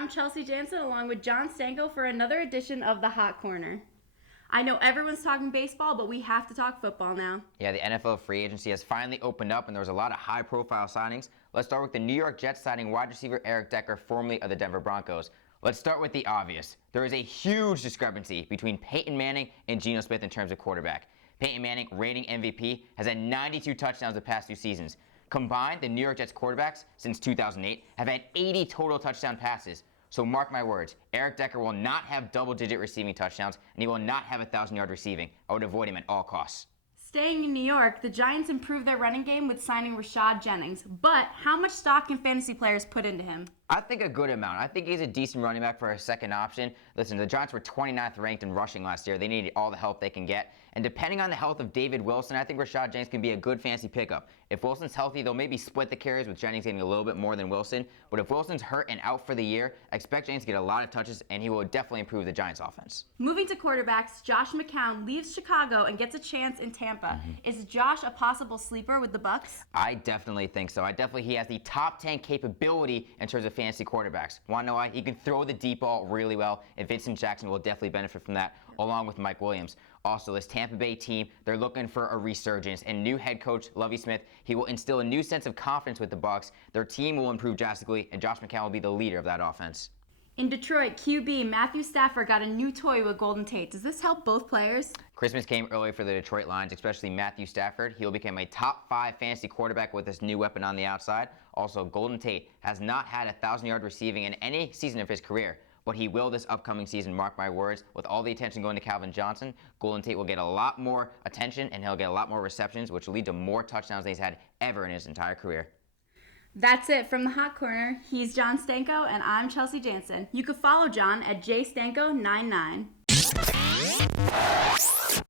I'm Chelsea Janssen along with Jon Stanko for another edition of the Hot Corner. I know everyone's talking baseball, but we have to talk football now. Yeah, the NFL free agency has finally opened up, and there was a lot of high-profile signings. Let's start with the New York Jets signing wide receiver Eric Decker, formerly of the Denver Broncos. Let's start with the obvious. There is a huge discrepancy between Peyton Manning and Geno Smith in terms of quarterback. Peyton Manning, reigning MVP, has had 92 touchdowns the past 2 seasons. Combined, the New York Jets quarterbacks since 2008 have had 80 total touchdown passes. So mark my words, Eric Decker will not have double-digit receiving touchdowns, and he will not have 1,000-yard receiving. I would avoid him at all costs. Staying in New York, the Giants improved their running game with signing Rashad Jennings. But how much stock can fantasy players put into him? I think a good amount. I think he's a decent running back for a second option. Listen, the Giants were 29th ranked in rushing last year. They needed all the help they can get. And depending on the health of David Wilson, I think Rashad Jennings can be a good fantasy pickup. If Wilson's healthy, they'll maybe split the carries with Jennings getting a little bit more than Wilson. But if Wilson's hurt and out for the year, I expect Jennings to get a lot of touches, and he will definitely improve the Giants' offense. Moving to quarterbacks, Josh McCown leaves Chicago and gets a chance in Tampa. Is Josh a possible sleeper with the Bucs? I definitely think so. He has the top 10 capability in terms of fantasy quarterbacks. Want to know why? He can throw the deep ball really well, and Vincent Jackson will definitely benefit from that, along with Mike Williams. Also, this Tampa Bay team, they're looking for a resurgence, and new head coach Lovie Smith, he will instill a new sense of confidence with the Bucs. Their team will improve drastically, and Josh McCown will be the leader of that offense. In Detroit, QB Matthew Stafford got a new toy with Golden Tate. Does this help both players? Christmas came early for the Detroit Lions, especially Matthew Stafford. He'll become a top 5 fantasy quarterback with this new weapon on the outside. Also, Golden Tate has not had 1,000-yard receiving in any season of his career, but he will this upcoming season, mark my words. With all the attention going to Calvin Johnson, Golden Tate will get a lot more attention, and he'll get a lot more receptions, which will lead to more touchdowns than he's had ever in his entire career. That's it from the Hot Corner. He's Jon Stanko, and I'm Chelsea Janssen. You can follow Jon at jstanko99.